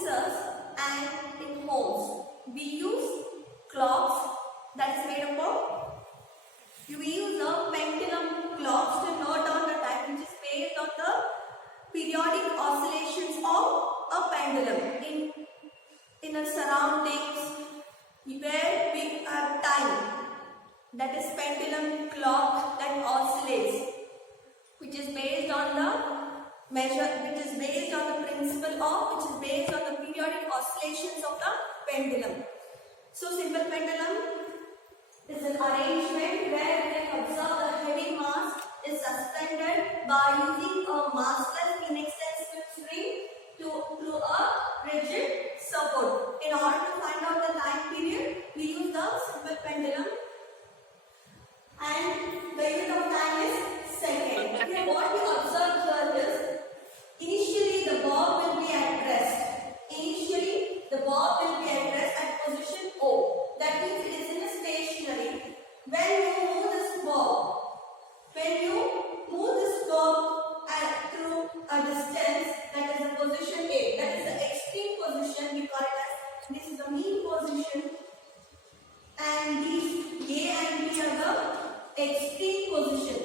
offices and in homes, we use clocks that is made up of, we use a pendulum clocks to note down the time, which is based on the periodic oscillations of a pendulum in a surroundings where we have time. That is pendulum clock that oscillates, which is based on the which is based on the principle of, which is based on the periodic oscillations of the pendulum. So simple pendulum is an arrangement where we can observe the heavy mass is suspended by using a massless inextensible spring to a rigid support. In order to find out the time period, we use the simple pendulum, and the unit of time is second. Okay, what we observe here is, initially the bob will be at rest. Initially the bob will be at rest at position O. That means it is in a stationary. When you move this bob, through a distance, that is the position A, that is the extreme position, we call it as, this is the mean position, and these A and B are the extreme position.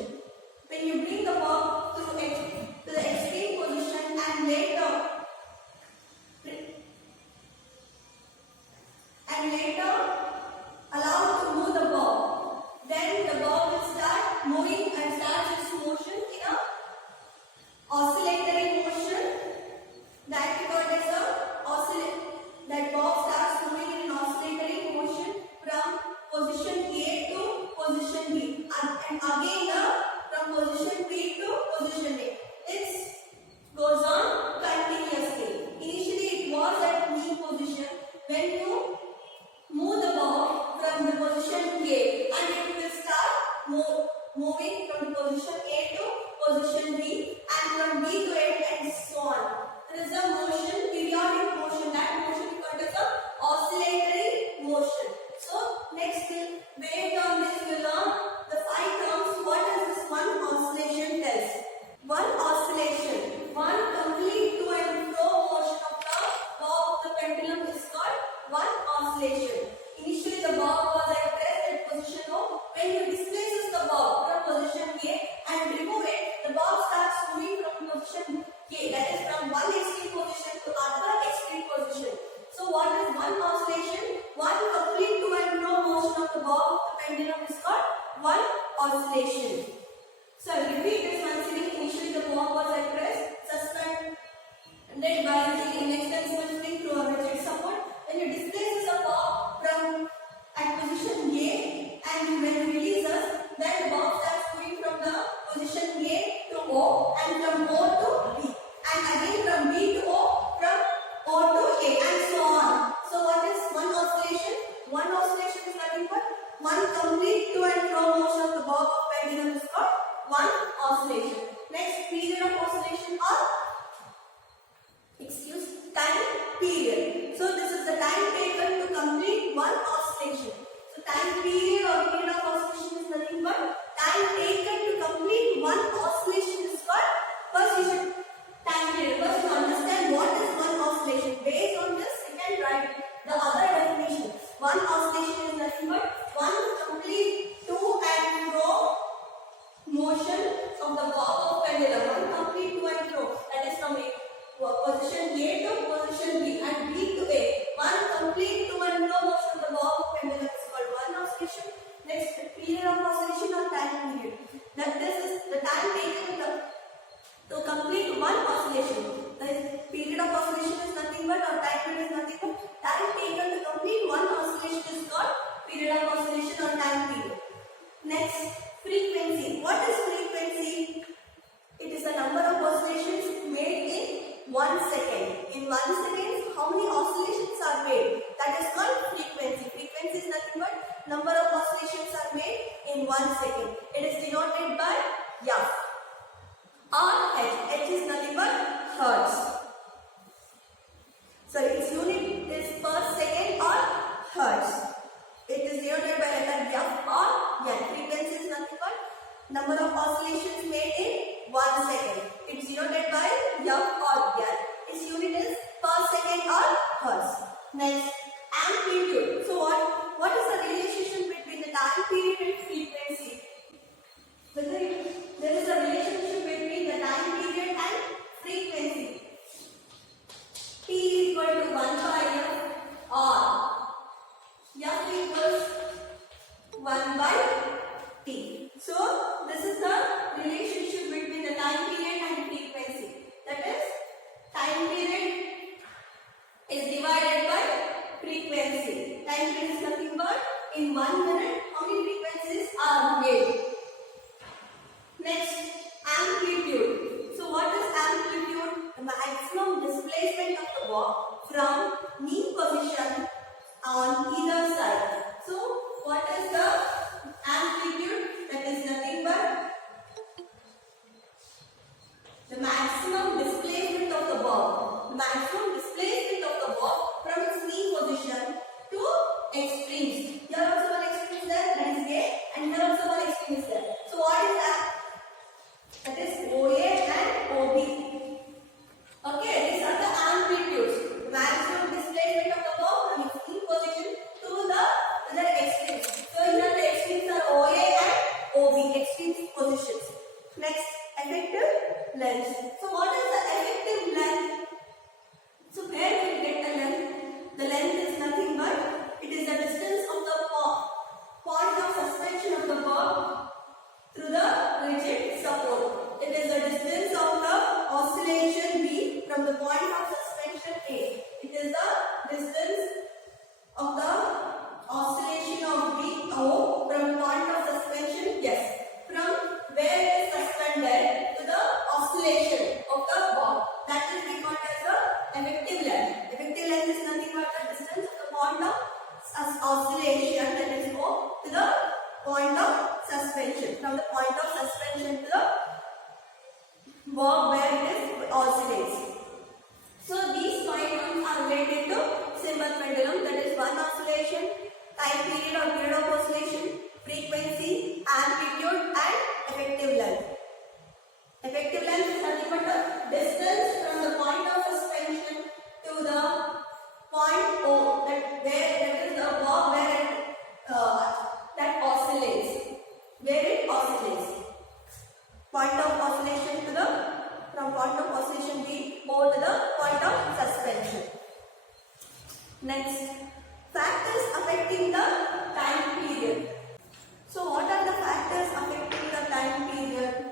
When you bring the bob to the extreme position and later allowed to move the bob, then the bob will start moving and starts its motion in a oscillatory motion. That we call as a that bob starts moving in an oscillatory motion from position A to position B, and again from position B to position A. It goes on continuously. Initially it was at mean position. When you move the bob from the position A, and it will start moving from position A to position B, and from B to A, and so on. There is a motion, periodic motion. That motion is called as a oscillatory motion. So next, based on this, we learn the 5 terms. What does this one oscillation tells? One oscillation, one complete to and fro motion of the bob of the pendulum is called one oscillation. Initially the bob was at rest at position O. When you displaces the bob from position A and remove it, the bob starts moving from position A, that is from one extreme position to other extreme position. So what is one oscillation? One complete to and fro motion of the bob of the pendulum is called one oscillation. So I will repeat this once again. Initially the bob was at rest, suspended by using inextensible spring through a rigid support. When you displace the bob from at position A, and when you releases, then the bob starts moving from the position A to O, and from O to B, and again from B to O, from O to A, and so on. So what is one oscillation? One oscillation is nothing but one complete to and fro motion of the bob of pendulum is called one oscillation. Next, period of oscillation or time period. So this is the time taken to complete one oscillation. So time period or period of oscillation is nothing but time taken to complete one oscillation is called. First you should time period. First you understand what is one oscillation. Based on this you can write the other definition. One oscillation is nothing but one complete to and fro motion of the bob of pendulum. One complete to and fro, that is from position A to position B and B to A. One complete to and fro motion of the bob of pendulum is called one oscillation. Next, period of oscillation or time period. That this is the time taken to complete one oscillation. The period of oscillation is nothing but, or time period is nothing but, time taken to complete one oscillation is called period of oscillation or time period. Next, frequency. What is frequency? It is the number of oscillations made in 1 second. In 1 second, how many oscillations are made? That is called frequency. Frequency is nothing but number of oscillations are made in 1 second. It is denoted by F or H. H is nothing but hertz. So its unit is per second or hertz. It is denoted by letter F or N. Frequency is nothing but number of oscillations made in 1 second. It is denoted by F or N. Its unit is per second or first. Next, amplitude. So what is the relationship between the time period and frequency? Whether there is a relationship between the time period and frequency. T is equal to 1 by f or f equals 1 by t. So this is the relationship between the time period and frequency. That is, time period is divided by frequency. Time period is nothing but in 1 minute how many frequencies are made. Next, amplitude. So what is amplitude? The maximum displacement of the ball from mean position on either side. So what is the amplitude? That is nothing but the maximum displacement of the ball. The maximum displacement of the ball from its mean position to extremes. Here also one extreme is there, that is A, and here also one extreme is there. So what is that? That is OA and OB. Okay, these are the amplitudes. The maximum displacement of the ball from its mean position to the extremes. So here the extremes are OA and OB, extreme positions. Next, effective length. So what is the effective length? So where we get the length? The length is nothing but it is the distance of the point of suspension of the ball through the rigid support. It is the distance of the oscillation B from the point of suspension A. It is the distance of the oscillation of B O from point of suspension S. From where it is suspended to the oscillation of the ball. That is we call as the effective length. Effective length is nothing but the distance of the point of oscillation, that is O, to the point of suspension. From the point of suspension to the ball where it is oscillates. So these five terms are related to simple pendulum, that is one oscillation, time period or period of oscillation, frequency, amplitude and effective length. Effective length is nothing but the distance from the point of suspension to the point O, that is the ball where it that oscillates. Where it oscillates. Point of oscillation to the from point of oscillation B O to the point of suspension. Next, factors affecting the time period. So what are the factors affecting the time period?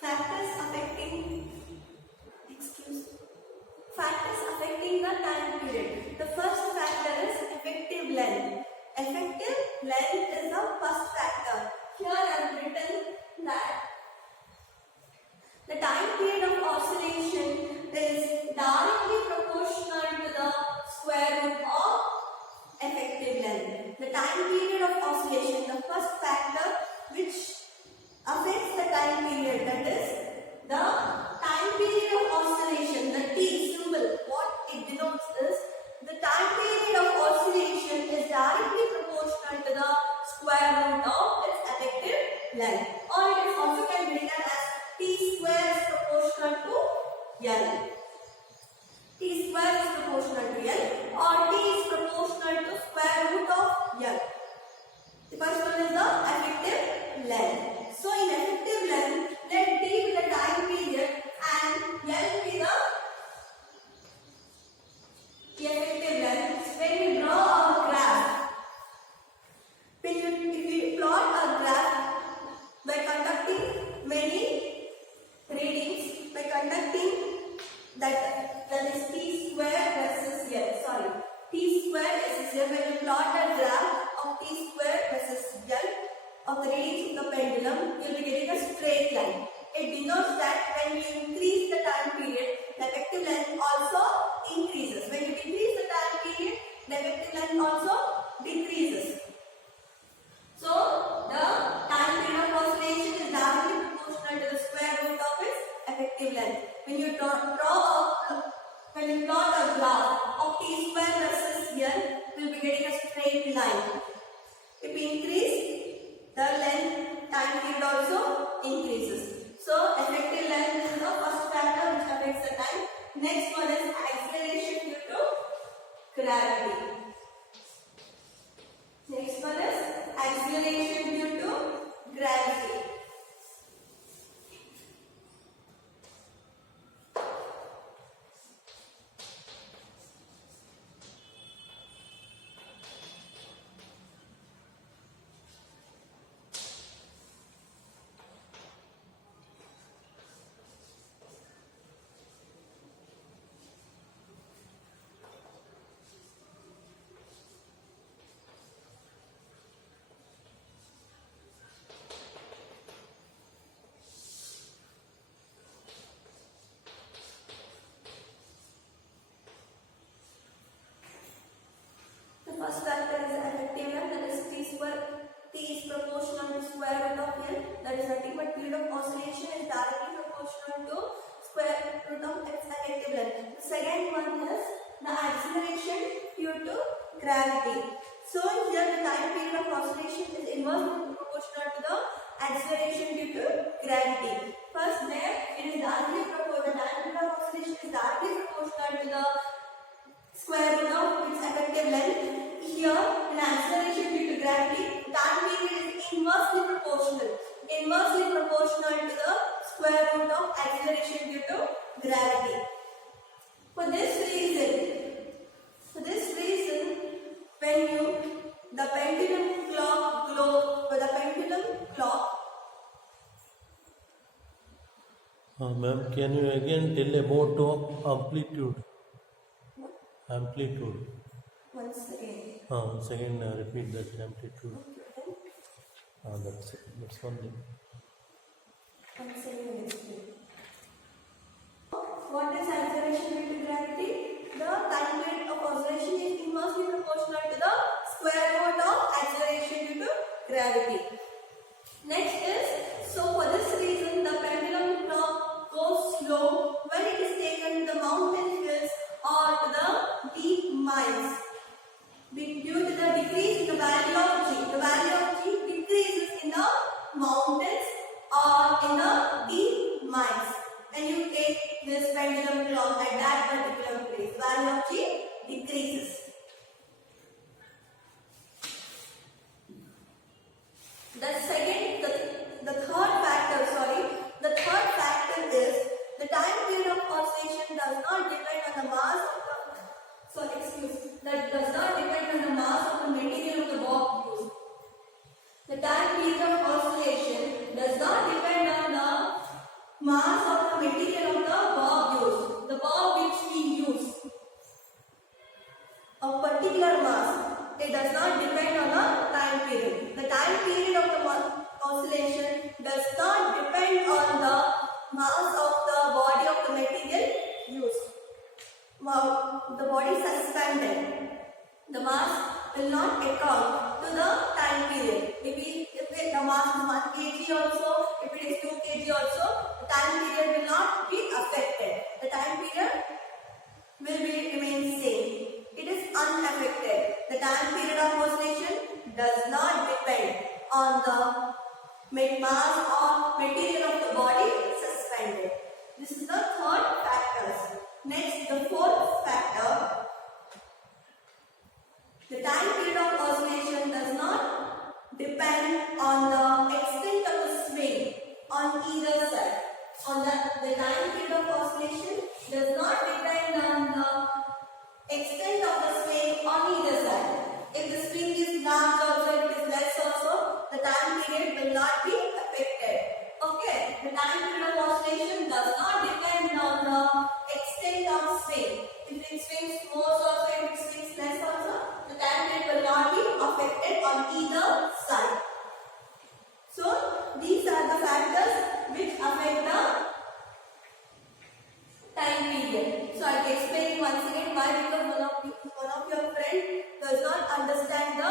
Factors affecting the time period. The first factor is effective length. Effective length is the first factor. Here I have written that the time period of oscillation is directly proportional to the square root of effective length. The time period of oscillation, the first factor which affects the time period, that is the time period of oscillation. The T symbol, what it denotes is the time period of oscillation is directly proportional to the square root of its effective length, or it is also can be written as T square is proportional to L. T square is proportional to L, or T is proportional to square root of L. The first one is the effective length. So in effective length, let T be the time period and L be the effective length. When we draw our graph, if we plot a graph by conducting many readings, by conducting that is T square versus L. Sorry, T square versus L. When we plot a graph of T square versus L of the readings of the pendulum, you will be getting a straight line. It denotes that when we increase the time period, the effective length. When you when you plot a graph of t square versus L, you will be getting a straight line. If we increase the length, time period also increases. So effective length is the first factor which affects the time. Next one is acceleration due to gravity. Next one is acceleration due to gravity. First factor is effective length, that is t square. T is proportional to square root of L, that is nothing but period of oscillation is directly proportional to square root of its effective length. The second one is the acceleration due to gravity. So here the time period of oscillation is inversely proportional to the acceleration due to gravity. First there it is directly proportional, the time period of oscillation is directly proportional to the square root of its effective length. Here, in acceleration due to gravity, time period is inversely proportional to the square root of acceleration due to gravity. For this reason, when the pendulum clock. Ma'am, can you again tell about amplitude? Amplitude. Once again. Once again, repeat that amplitude. That's one thing. Once again, explain. What is acceleration due to gravity? The time period of oscillation is inversely proportional to the square root of acceleration due to gravity. Next is, so for this reason, the pendulum clock goes slow when it is taken to the mountain hills or to the deep mines. Due to the decrease in the value of G. The value of G decreases in the mountains or in the deep mines. And you take this pendulum clock at that particular place. Value of G decreases. The third factor is the time period of oscillation does not depend on the mass of does not depend on the mass of the material of the bob used. The time period of oscillation does not depend on the mass of the material of the bob used. The bob which we use, a particular mass, it does not depend on the time period. The time period of the oscillation does not depend on the mass of the body of the material used. The body is suspended. The mass will not account to the time period. If the mass is 1 kg also, if it is 2 kg also, the time period will not be affected. The time period will remain same. It is unaffected. The time period of oscillation does not depend on the mass or material of the body suspended. This is the third factor. Next, the fourth factor. The time period of oscillation does not depend on the extent of the swing on either side. The time period of oscillation does not depend on the extent of the swing on either side. If the swing is large also, if it is less also, the time period will not be affected. Okay, the time period of oscillation does not depend on the extent of swing. If it swings more also, if it swings less also, the time period will not be affected on either side. So, these are the factors which affect the time period. So, I will explain once again why, because one of your friends does not understand the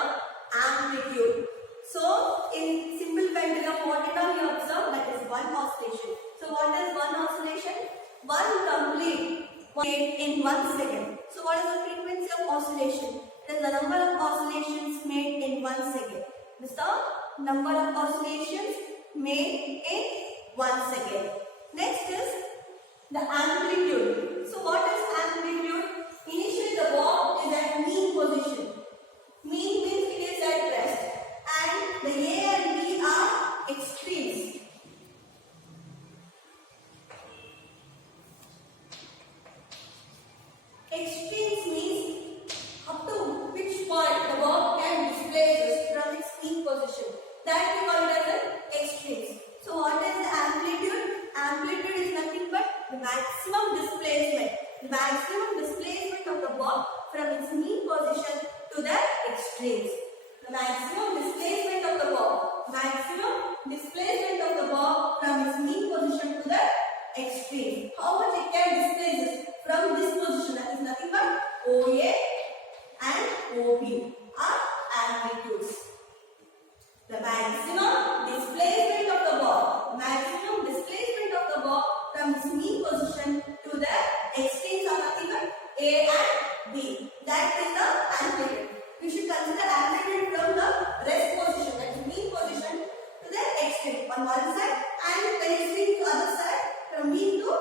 amplitude. So, in simple pendulum, what did we observe? That is one oscillation. So, what is one oscillation? one complete made in 1 second. So what is the frequency of oscillation? It is the number of oscillations made in 1 second. This is the number of oscillations made in 1 second. Next is the amplitude. So what is amplitude? Initially the bob is at mean position. Mean means it is at rest, and the A and B are extremes. Extremes means up to which point the bob can displace from its mean position. That we call it as an extremes. So what is the amplitude? Amplitude is nothing but the maximum displacement. The maximum displacement of the bob from its mean position to the extremes. The maximum displacement of the bob. Maximum displacement of the bob from its mean position to the extreme. How much it can displace from this position? That is nothing but OA and OB are amplitudes. The maximum displacement of the bob. Maximum displacement of the bob from its mean position to the extremes are nothing but A and B. That is the amplitude. We should consider amplitude from the rest position, that is mean position, to the extreme on one side, and when extreme to other side, from mean to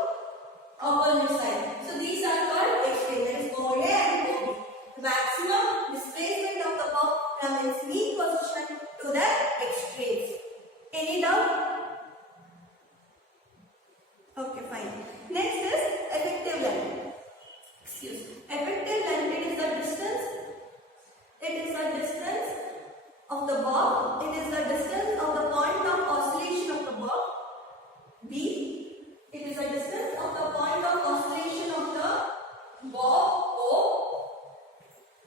opposite side. So these are called extreme. That is OA and OB. The maximum displacement of the bob from its mean position to the extremes. Any doubt? Okay, fine. Next is effective length. Excuse me. Effective length, it is the distance. It is the distance of the bob. It is the distance of the point of oscillation of the bob. B. It is the distance of the point of oscillation of the bob O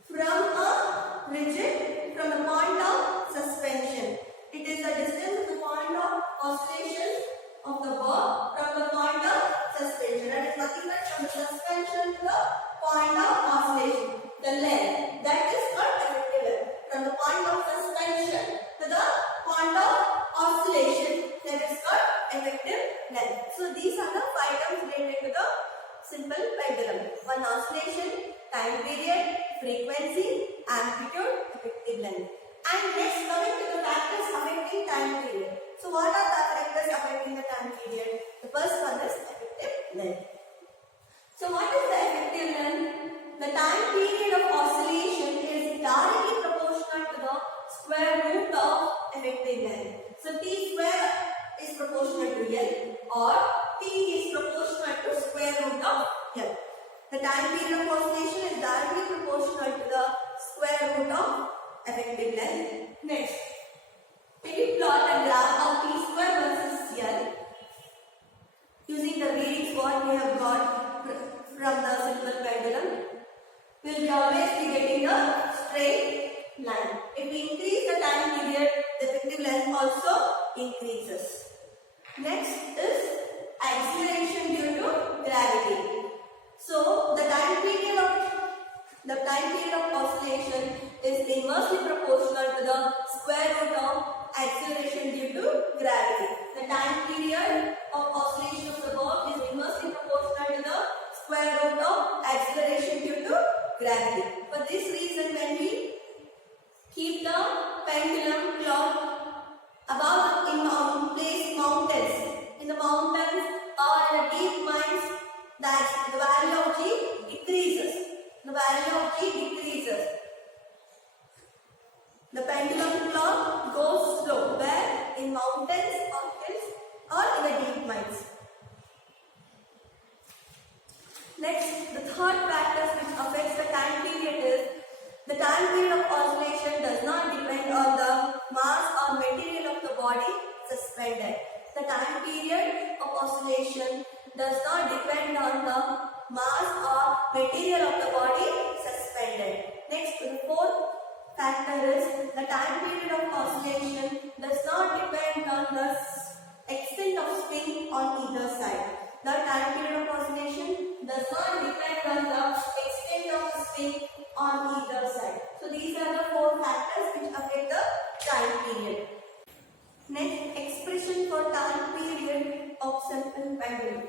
from a rigid, from the point of suspension. It is the distance of the point of oscillation of the bob from the point of suspension. That is nothing but from the suspension to the point of oscillation. The length, that is called effective length. From the point of suspension to the point of oscillation, that is called effective length. So these are the 5 terms related to the simple pendulum. One, oscillation, time period, frequency, amplitude, effective length. And next, coming to the factors affecting time period. So what are the factors affecting the time period? The first one is effective length. So what is the effective length? The time period of oscillation is directly proportional to the square root of effective length. So T square is proportional to L, or T is proportional to square root of L. The time period of oscillation is directly proportional to the square root of effective length. Next, can you plot a graph of T square versus L using the readings what we have got from the simple pendulum? We will always be getting a straight line. If we increase the time period, the effective length also increases. Next is acceleration due to gravity. So the time period of oscillation is inversely proportional to the square root of acceleration due to gravity. The time period of oscillation of the bob is inversely proportional to the square root of acceleration due to gravity. For this reason, when we keep the pendulum clock above in place mountains, in the mountains or in the deep mines, that the value of G decreases. The value of G decreases. The pendulum clock goes slow, where in mountains or hills or in the deep mines. Next, the third factor which affects the time period is the time period of oscillation does not depend on the mass or material of the body suspended. The time period of oscillation does not depend on the mass or material of the body suspended. Next, the fourth factor is the time period of oscillation does not depend on the extent of swing on either side. The time period of oscillation does not depend on the extent of the swing on either side. So these are the 4 factors which affect the time period. Next, expression for time period of simple pendulum.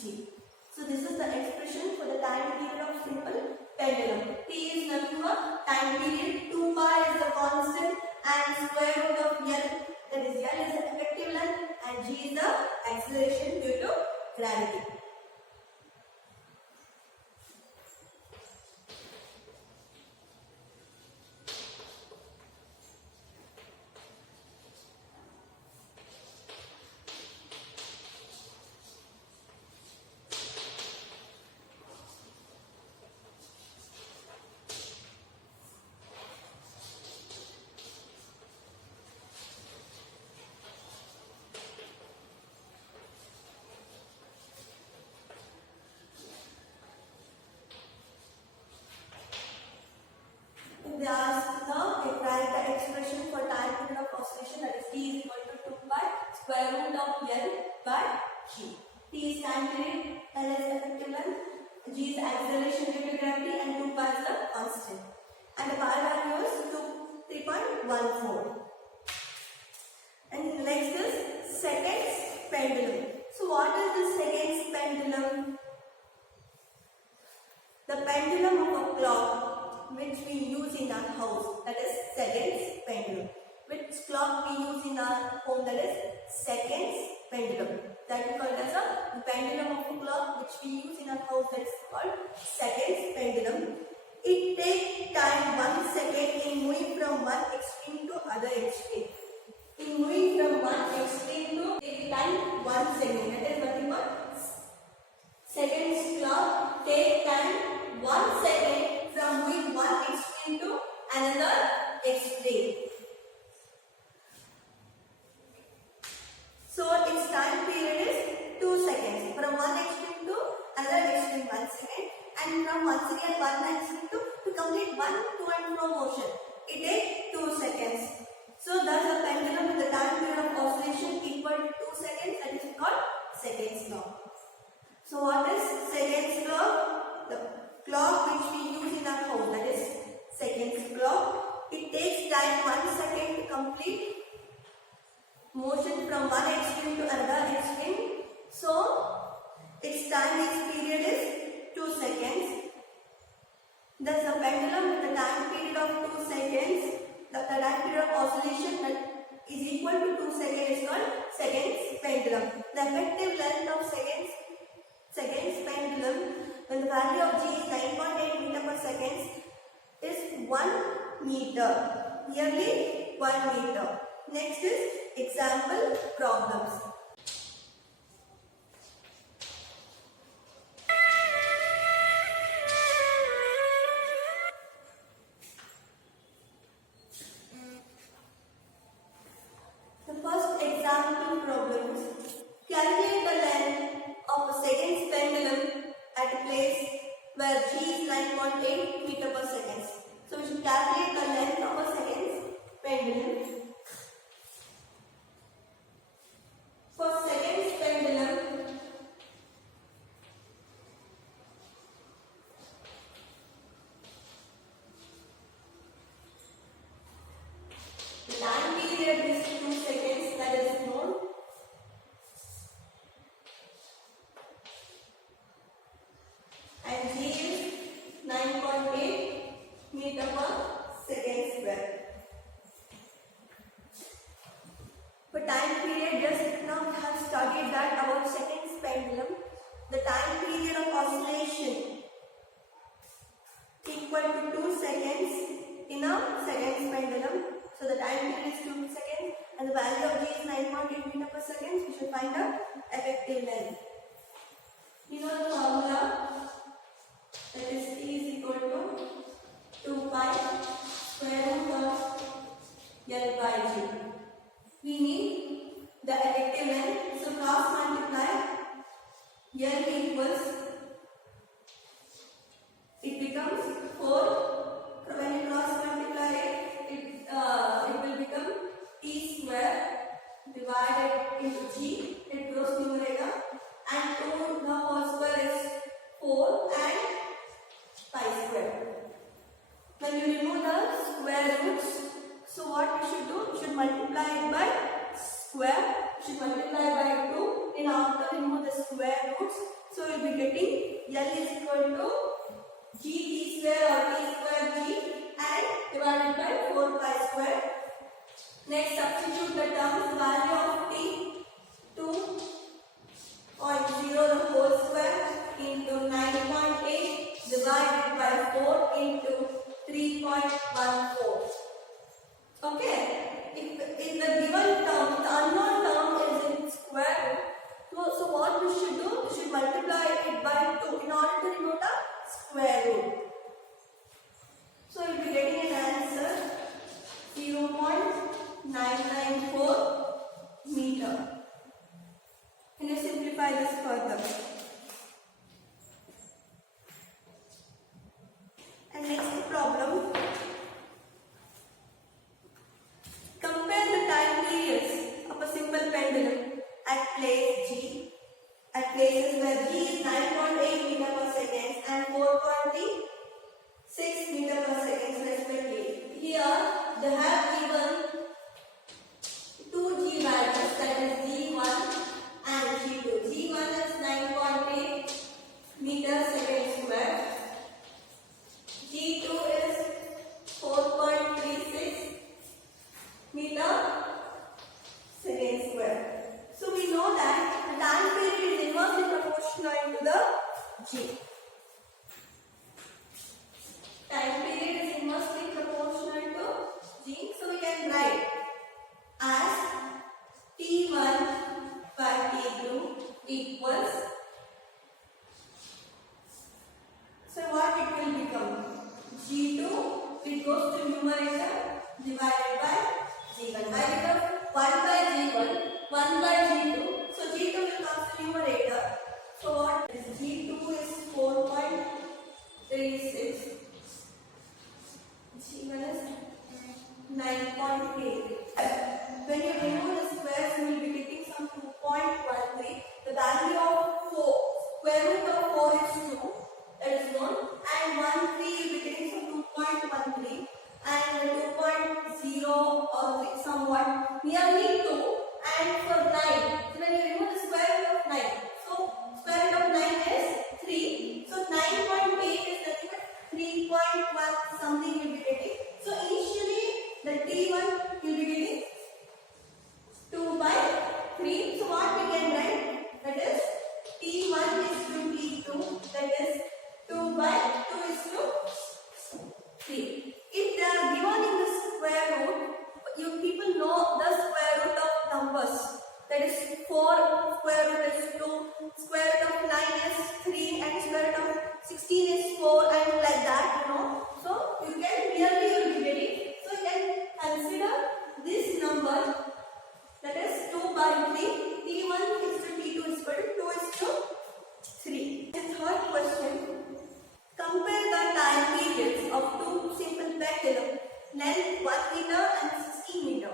G. So this is the expression for the time period of simple pendulum. T is nothing but time period, 2 pi is the constant and square root of L, that is L is the effective length and G is the acceleration due to gravity. They ask now they write the expression for time period of oscillation, that is T is equal to 2 pi square root of L by G. T is time period, L is effective length, G is acceleration due to gravity and 2 pi is the constant. And the pi value is 3.14. And next is seconds pendulum. So what is the seconds pendulum? The pendulum of a clock which we use in our house, that is seconds pendulum. Which clock we use in our home, that is seconds pendulum. That is called as a pendulum of a clock which we use in our house, that is called seconds pendulum. It takes time 1 second in moving from one extreme to other extreme. In moving from one extreme to take time 1 second. That is nothing but seconds clock take time 1 second from moving one extreme to another extreme. So its time period is 2 seconds. From one extreme to another extreme 1 second, and from once again one extreme to complete one to and fro motion, it takes 2 seconds. So thus the pendulum with the time period of oscillation equal to 2 seconds, that is called seconds clock. So what is seconds clock? The clock which we use in our home, that is seconds clock. It takes time 1 second to complete motion from one extreme to another extreme. So its time period is 2 seconds. Thus the pendulum with the time period of 2 seconds, the time period of oscillation is equal to 2 seconds is called seconds pendulum. The effective length of seconds pendulum, when the value of G is 9.8 meter per second, is 1 meter, nearly 1 meter. Next is example problems. The first example problem is calculate the length of a seconds pendulum at a place where G is 9.8 meter per second. So we should calculate the length of a seconds pendulum. For seconds pendulum, the time period is 2 seconds, that is known. And G is 9.8 meter per second square. For time period, just now we have studied that about seconds pendulum. The time period of oscillation equal to 2 seconds in a seconds pendulum. So the time period is 2 seconds and the value of G is 9.8 meter per second. We should find the effective length. You know the formula, that is T is equal to 2 pi square root of L by G. We need the effective length, so cross multiply L equals, it becomes 4. When you cross multiply it will become T square divided into G, it goes numerator, and 2 the whole square is 4 and pi square. When you remove the square roots, so what we should do? We should multiply it by square. We should multiply by 2 in order to remove the square roots. getting L is equal to G T square or T square G and divided by 4 pi square. Next, substitute the terms value of T 2.0 the whole square into 9.8 divided by 4 into 3.14. Okay. If the given term, the unknown term is in square root, so what we should do? We should multiply it by 2 in order to remove the square root. So we will be getting an answer 0.994 meter. Can you simplify this further? And next problem. Compare the time periods of a simple pendulum at place G, at places where G is 9.8 meter per second and 4.36 meter per second respectively. Here they have given two G values, that is G1 and G2. G1 is 9.8 meter second square. G2 is 4.36 meter second square. So we know that the time period is inversely proportional to the G. Time period is inversely proportional to G. So we can write as T1 by T2 equals. So what it will become? G2, it goes to numerator divided by G1. Why? Because 1 by G1, 1 by G2. So G2 will come to numerator. So what is G2 is 4.36. G1 is 9.8. When you remove the squares, you will be getting some 2.13. The value of 4, square root of 4 is 2. That is known. And 1, 3 will be getting some 2.13. And 2.0 or somewhat nearly 2. And for 9, so when you remove the square root of 9, so square root of 9 is 3. So 9.8 is nothing but 3.1 something will be getting. So initially the T1 will be getting 2 by 3. So what we can write? That is T1 is to T2. That is 2 by 2 is to 3. If they are given in the square root, you people know the square root of numbers. That is 4 square root is 2, square root of 9 is 3 and square root of 16 is 4 and like that, you know. So you can really be getting. So you can consider this number, that is 2 by 3. T1 is to T2 is equal to 2 is to 3. The third question. Compare the time periods of two simple pendulum, length 1 meter and 16 meter.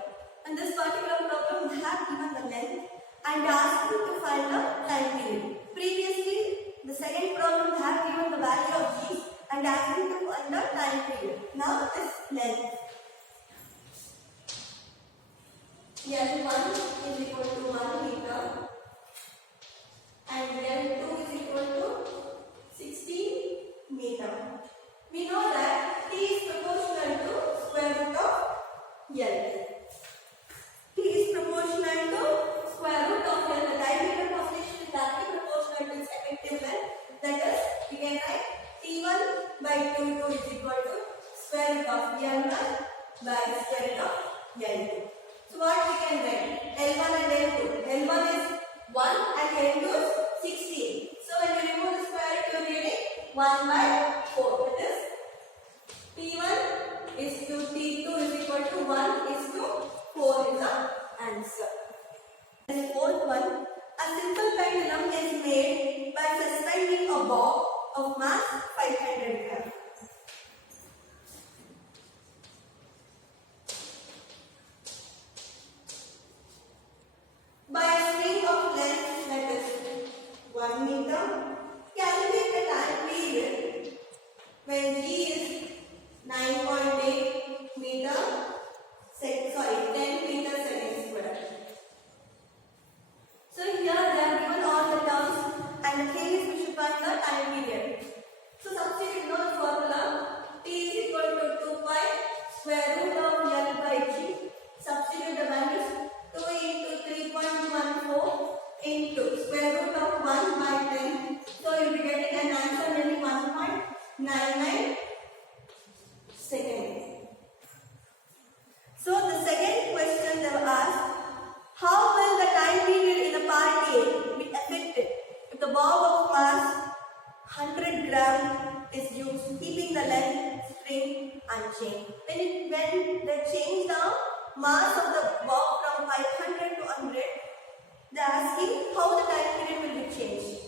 In this particular problem, we have given the length and asked you to find the time period. Previously, the second problem we have given the value of G and asked you to find the time period. Now this length. L1 is equal to 1 meter and L2 is equal to 16 meter. We know that T is proportional to square root of L. T is proportional to square root of L. The diameter of oscillation is directly proportional to its effective length. That is, we can write T1 by T2 is equal to square root of L1 by square root of L2. So what we can write? L1 and L2. L1 is 1 and L2 is 16. So when you remove the square root, you are getting 1 by 4. That is T1 is to T2 is equal to 1 is to 4 is the answer. The fourth one, a simple pendulum is made by suspending a box of mass 500 grams. diagram is used, keeping the length, string unchanged. When they change the mass of the box from 500 to 100, they are asking how the time period will be changed.